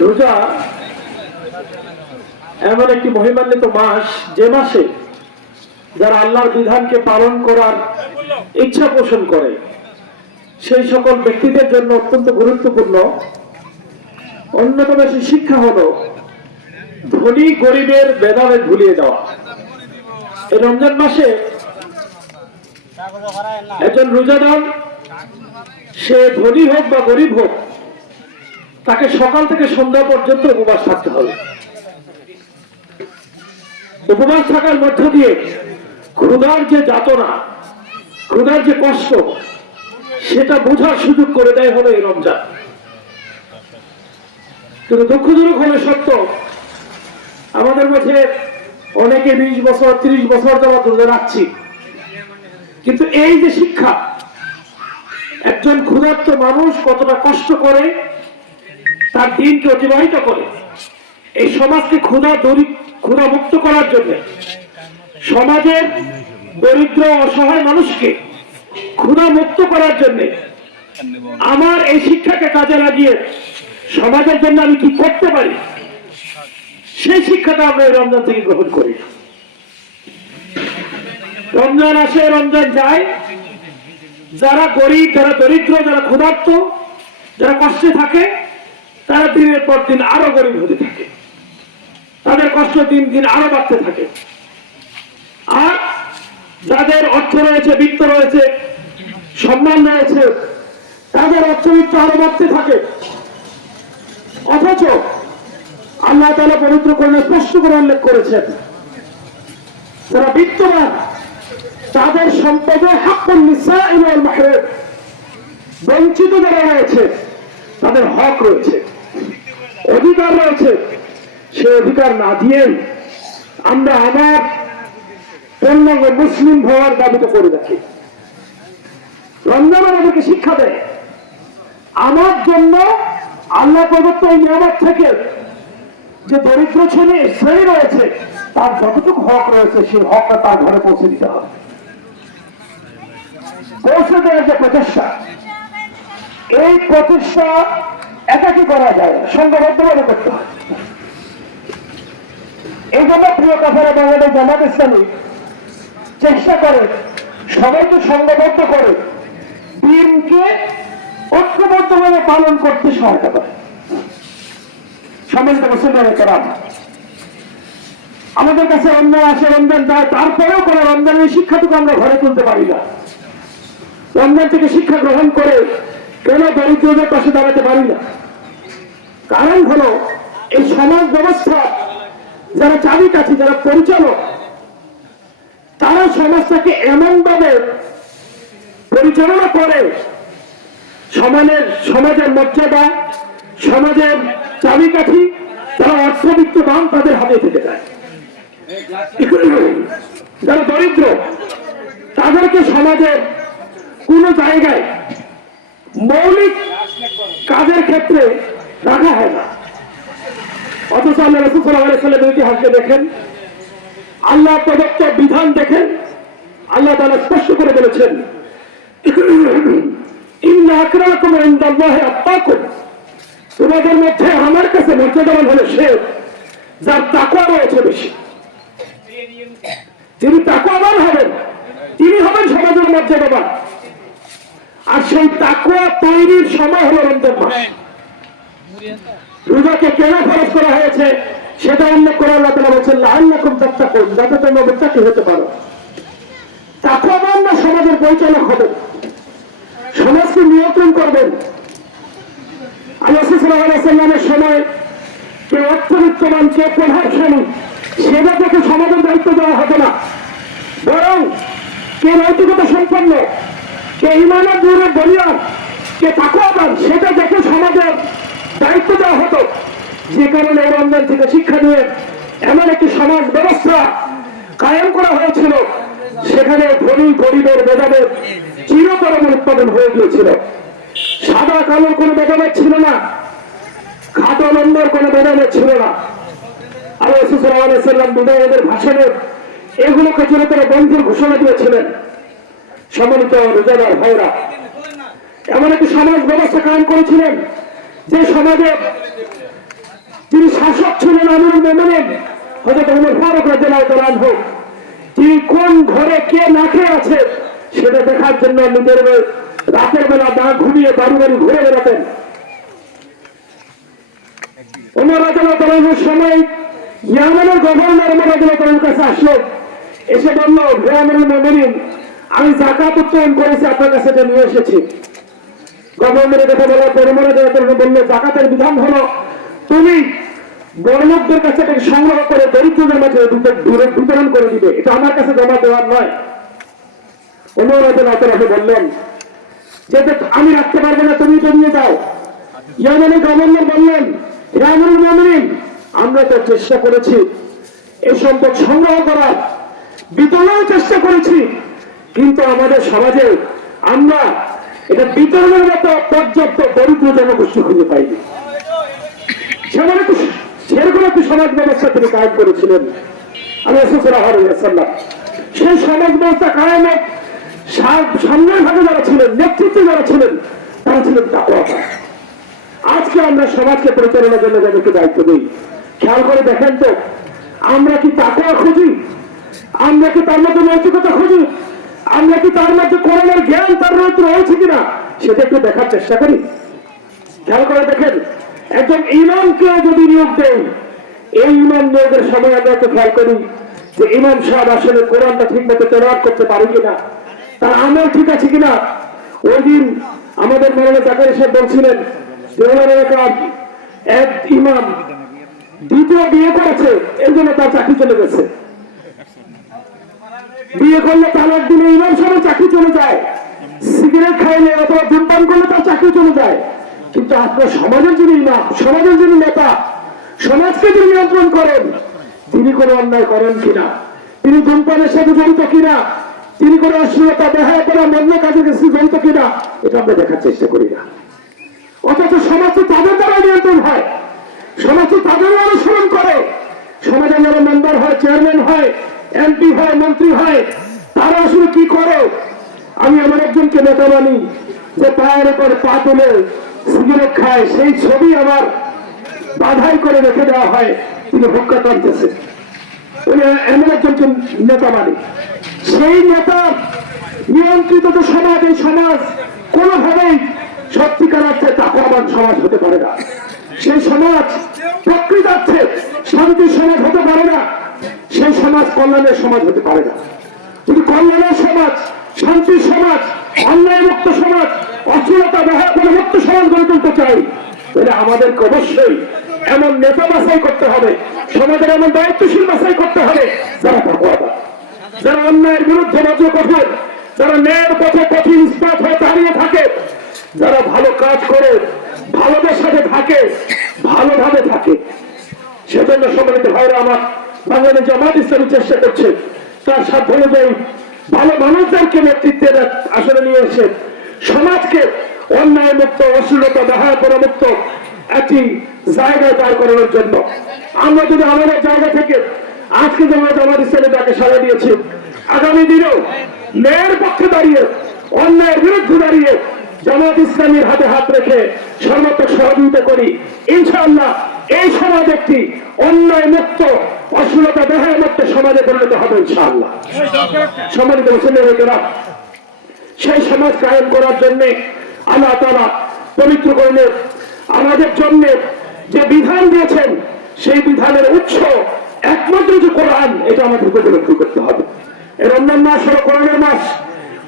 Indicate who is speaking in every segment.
Speaker 1: রোজা এমন একটি মহিমান্বিত মাস, যে মাসে যারা আল্লাহর বিধানকে পালন করার ইচ্ছা পোষণ করে, সেই সকল ব্যক্তিদের জন্য অত্যন্ত গুরুত্বপূর্ণ। অন্যতম একটি শিক্ষা হলো, ধনী গরিবের ভেদাভেদ ভুলিয়ে দেওয়া। এই রমজান মাসে একজন রোজাদার, সে ধনী হোক বা গরিব হোক তাকে সকাল থেকে সন্ধ্যা পর্যন্ত উপবাস থাকতে হবে। উপবাস থাকার মধ্য দিয়ে ক্ষুধার যে যাতনা, ক্ষুধার যে কষ্ট, সেটা বোঝার সুযোগ করে দেয় হলো এই রমজান। কিন্তু দুঃখজনক হলে সত্য, আমাদের মাঝে অনেকে বিশ বছর, ত্রিশ বছর যাওয়া রোজা রাখছি। কিন্তু এই যে শিক্ষা, একজন ক্ষুধার্ত মানুষ কতটা কষ্ট করে তার দিনকে অতিবাহিত করে। এই সমাজকে ক্ষুধা দরি ক্ষুধা মুক্ত করার জন্য সমাজের দরিদ্র অসহায় মানুষকে ক্ষুধা মুক্ত করার জন্য আমার এই শিক্ষাকে কাজে লাগিয়ে সমাজের জন্য আমি কি করতে পারি? সেই শিক্ষাটা আমরা রমজান থেকে গ্রহণ করি। রমজান আসে, রমজান যায়। যারা গরিব, যারা দরিদ্র, যারা ক্ষুধার্ত, যারা কষ্টে থাকে তারা দিনের পর দিন আরও গরিব হতে থাকে। তাদের কষ্ট দিন দিন আরও বাড়তে থাকে। আর যাদের অর্থ রয়েছে, বৃত্ত রয়েছে, সম্মান রয়েছে, তাদের অর্থবিত্ত আরও বাড়তে থাকে। অথচ আল্লাহ তালা পবিত্র করণে স্পষ্ট করে উল্লেখ করেছেন, যারা বিত্তবান, তাদের সম্পদে হাক্কুল নিসা ইমাল বঞ্চিত যারা রয়েছে, তাদের হক রয়েছে। অধিকার রয়েছে। সে অধিকার না দিয়ে আমরা আমার পূর্ণাঙ্গ মুসলিম হওয়ার দাবিতে করে রাখি রমজান আমাদেরকে শিক্ষা দেয়। আমার জন্য আল্লাহ প্রদত্ত এই নিয়ামত থেকে যে দরিদ্র ছেলে শ্রেণি রয়েছে, তার যতটুকু হক রয়েছে, সেই হকটা তার ঘরে পৌঁছে দিতে হবে। পৌঁছে দেওয়ার যে প্রচেষ্টা, এই প্রচেষ্টা একাকি করা যায় সংঘবদ্ধভাবে করতে হয়। এই জন্য প্রিয় কথারা বাংলাদেশ জামাত ইসলামী চেষ্টা করে সবাইকে সংঘবদ্ধ করে, দিনকে ঐক্যবদ্ধভাবে পালন করতে সহায়তা করে। সম্মানিত মুসলমানের করাম, আমাদের কাছে রমজান আসে রমজান যায় তারপরেও কোনো রমজানের শিক্ষাটুকু আমরা ঘরে তুলতে পারি না। রমজান থেকে শিক্ষা গ্রহণ করে কেন দরিদ্রদের পাশে দাঁড়াতে পারি না? কারণ হলো, এই সমাজ ব্যবস্থা, যারা চাবিকাঠি যারা পরিচালক, তারা সমাজটাকে এমন ভাবে পরিচালনা করে, সমাজের সমাজের মর্যাদা, সমাজের চাবিকাঠি তারা অর্থবিত্ত দাম তাদের হাতে থেকে যায়। যারা দরিদ্র, তাদেরকে সমাজের কোন জায়গায় মৌলিক কাজের ক্ষেত্রে রাখা হয় না। অথচ আল্লাহ রসুল সাল্লামের ইতিহাসকে দেখেন আল্লাহ প্রদত্ত বিধান দেখেন, আল্লাহ তালা স্পষ্ট করে বলেছেন তোমাদের মধ্যে আমার কাছে মর্যাদাবান হলো সে যার তাকওয়া রয়েছে বেশি। যিনি তাকওয়াবান হবেন, তিনি হবেন সমাজের মর্যাদাবান। আর সেই তাকওয়া তৈরির সময় হলো রমজান মাস। রোজাকে কেন খরচ করা হয়েছে সেটা উল্লেখ করে আল্লাহ তালা বলছেন লাল্লাকুম তাত্তাকুন যাতে তোমরা মুত্তাকি হতে পারো। তাকওয়াবান না সমাজের পরিচালক হবে সমাজকে নিয়ন্ত্রণ করবেন। আল্লাহ সাল্লামের সময় কে অর্থবিত্তমান কে প্রভাবশালী সেটা থেকে সমাজের দায়িত্ব দেওয়া হবে না। বরং কে নৈতিকতা সম্পন্ন ইমানের দূরে বলিয়ান কে তাকুয়াবান সেটা দেখে সমাজের দায়িত্ব দেওয়া হতো। যে কারণে রমজান থেকে শিক্ষা নিয়ে এমন একটি সমাজ ব্যবস্থা কায়েম করা হয়েছিল, সেখানে ধনী গরিবের ভেদাভেদ চিরতরম উৎপাদন হয়ে গিয়েছিল। সাদা কালোর কোনো ভেদাভেদ ছিল না, খাটো নম্বর কোনো ভেদাভেদ ছিল না। আল্লাহ সাল্লাম বিদায়ের ভাষণে এগুলোকে চিরতর বন্ধুর ঘোষণা দিয়েছিলেন। সম্মানিত রোজাদার ভাইরা এমন একটি সমাজ ব্যবস্থা কায়েম করেছিলেন যে সমাজে ছিলেন আমিরুল তিনি কোন ঘরে কে না খেয়ে আছে, সেটা দেখার জন্য নিজের রাতের বেলা ঘুমিয়ে ঘুরে সময় গভর্নর কাছে আসলো, এসে বলল, হে আমিরুল মোমেনিন আমি জাকাত উত্তোলন করেছি, আপনার কাছে এটা নিয়ে এসেছি। গভর্নরের কথা বলার পর ওমর রাদিয়াল্লাহু আনহু জাকাতের বিধান হলো তুমি বড়লোকদের কাছে এটাকে সংগ্রহ করে দরিদ্রদের মাঝে বিত- বিত- বিতরণ করে দিবে। এটা আমার কাছে জমা দেওয়ার নয়। ওমর রাদিয়াল্লাহু বললেন, যে আমি রাখতে পারব না, তুমি তো নিয়ে যাও। ইয়ামানের গভর্নর বললেন ইয়ামানুল মুমিনিন, আমরা তো চেষ্টা করেছি এই সম্পদ সংগ্রহ করার। বিতরণের চেষ্টা করেছি। কিন্তু আমাদের সমাজে আমরা এটা বিতরণের মতো পর্যাপ্ত দরিদ্র জনগোষ্ঠী খুঁজে পাইনি। সেমন সেরকম একটি সমাজ ব্যবস্থা তিনি করেছিলেন আমি সেই সমাজ ব্যবস্থা যারা ছিলেন, নেতৃত্বে যারা ছিলেন, তারা ছিলেন আজকে আমরা সমাজকে পরিচালনার জন্য যাদেরকে দায়িত্ব দিই, খেয়াল করে দেখেন তো, আমরা কি তাকওয়া খুঁজি? আমরা কি তার মধ্যে নৈতিকতা খুঁজি? আমরা কি তার মধ্যে করোনার জ্ঞান তার মধ্যে রয়েছে কিনা, সেটা একটু দেখার চেষ্টা করি। খেয়াল করে দেখেন, একজন ইমামকে যদি নিয়োগ দেন, এই ইমাম নিয়োগের সময় আমরা একটু খেয়াল করি যে ইমাম সাহেব আসলে কোরআনটা ঠিক মতো তেলাওয়াত করতে পারে কিনা, তার আমল ঠিক আছে কিনা। ওই দিন আমাদের মৌলানা জাকারি সাহেব বলছিলেন যে ওনার এলাকার এক ইমাম দ্বিতীয় বিয়ে করেছে এই জন্য তার চাকরি চলে গেছে। বিয়ে করলে তালাক দিলে ইমাম সাহেবের চাকরি চলে যায়। সিগারেট খাইলে অথবা ধূমপান করলে তার চাকরি চলে যায়। কিন্তু আপনার সমাজের যিনি ইমাম সমাজের যিনি নেতা, সমাজকে যিনি নিয়ন্ত্রণ করেন, তিনি কোনো অন্যায় করেন কিনা? তিনি ধূমপানের সাথে জড়িত কিনা? তিনি কোনো অশ্লীলতা দেখা করা মন্য কাজের কাছে জড়িত কিনা? এটা আমরা দেখার চেষ্টা করি না। অথচ সমাজে তাদের দ্বারা নিয়ন্ত্রণ হয়। সমাজে তাদের অনুসরণ করে। সমাজে যারা মেম্বার হয় চেয়ারম্যান হয় এমপি হয়, মন্ত্রী হয়, তারা আসলে কি করে? আমি আমার একজনকে নেতা মানি, যে পায়ের উপর পা তুলে সিগারেট খায়। সেই ছবি আমার বাধাই করে রেখে দেওয়া হয়, তিনি টানতেছে উনি এমন একজনকে নেতা মানি। সেই নেতা নিয়ন্ত্রিত যে সমাজ, এই সমাজ কোনোভাবেই সত্যিকার অর্থে তাকওয়াবান সমাজ হতে পারে না। সেই সমাজ প্রকৃতার্থে শান্তির সমাজ হতে পারে না। সমাজ কল্যাণের সমাজ হতে পারে না। যদি কল্যাণের সমাজ, শান্তির সমাজ অন্যায় মুক্ত সমাজ করে মুক্ত সমাজ গড়ে তুলতে চাই, তাহলে আমাদেরকে অবশ্যই এমন নেতা বাছাই করতে হবে, সমাজের এমন দায়িত্বশীল বাছাই করতে হবে যারা তাকওয়াবান যারা অন্যায়ের বিরুদ্ধে বজ্র কঠোর, যারা ন্যায়ের পথে কঠিন ইস্পাত হয়ে দাঁড়িয়ে থাকে, যারা ভালো কাজ করে, ভালোদের সাথে থাকে, ভালোভাবে থাকে। সেজন্য সম্মানিত ভাইরা আমার বাংলাদেশ জামাত ইসলামী চেষ্টা করছে। তার সাধ্য অনুযায়ী ভালো মানুষদেরকে নেতৃত্বের আসলে নিয়ে এসে সমাজকে অন্যায় মুক্ত, অশ্লীলতা করা মুক্ত একটি জায়গায় দাঁড় করানোর জন্য। আমরা যদি আমাদের জায়গা থেকে আজকে যেমন জামাত ইসলামী তাকে সাড়া দিয়েছি, আগামী দিনেও মেয়ের পক্ষে দাঁড়িয়ে, অন্যায়ের বিরুদ্ধে দাঁড়িয়ে জামাত ইসলামীর হাতে হাত রেখে সর্বাত্মক সহযোগিতা করি। ইনশাআল্লাহ এই সমাজ একটি অন্যায় মুক্ত, অশ্লীলতা দেহায় মুক্ত সমাজে পরিণত হবে ইনশাআল্লাহ। সম্মানিত মুসলিমেরা সেই সমাজ কায়েম করার জন্য আল্লাহ তালা পবিত্র করণের আমাদের জন্য যে বিধান দিয়েছেন, সেই বিধানের উৎস একমাত্র যে কোরআন, এটা আমাদেরকে উপলব্ধি করতে হবে। এর অন্যান্য মাস হলো কোরআনের মাস,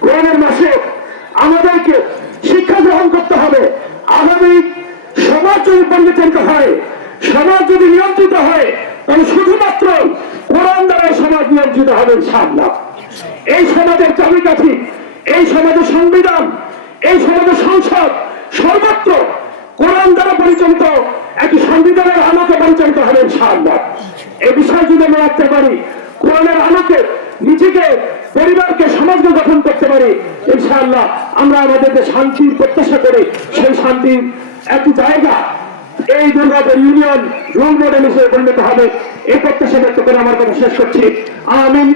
Speaker 1: কোরআনের মাসে আমাদেরকে শিক্ষা গ্রহণ করতে হবে। আগামী সমাজ যদি পরিবর্তিত হয় সমাজ যদি নিয়ন্ত্রিত হয়, তাহলে শুধুমাত্র কোরআন দ্বারা সমাজ নিয়ন্ত্রিত হবে, ইনশাআল্লাহ। এই সমাজের চাবিকাঠি, এই সমাজের সংবিধান, এই সমাজের সংসদ, সর্বত্র কোরআন দ্বারা পরিচালিত একটি সংবিধানের আলোকে পরিচালিত হবে, ইনশাআল্লাহ। এই বিষয় যদি আমরা রাখতে পারি, কোরআনের আলোকে নিজেকে, পরিবারকে, সমাজকে গঠন করতে পারি, ইনশাআল্লাহ, আমরা আমাদের যে শান্তির প্রত্যাশা করি সেই শান্তির একটি জায়গা এই দুর্গাপুর ইউনিয়ন রোল মডেল হিসেবে পরিণত হবে। এই প্রত্যাশা ব্যক্ত করে আমার কথা শেষ করছি। আমিন।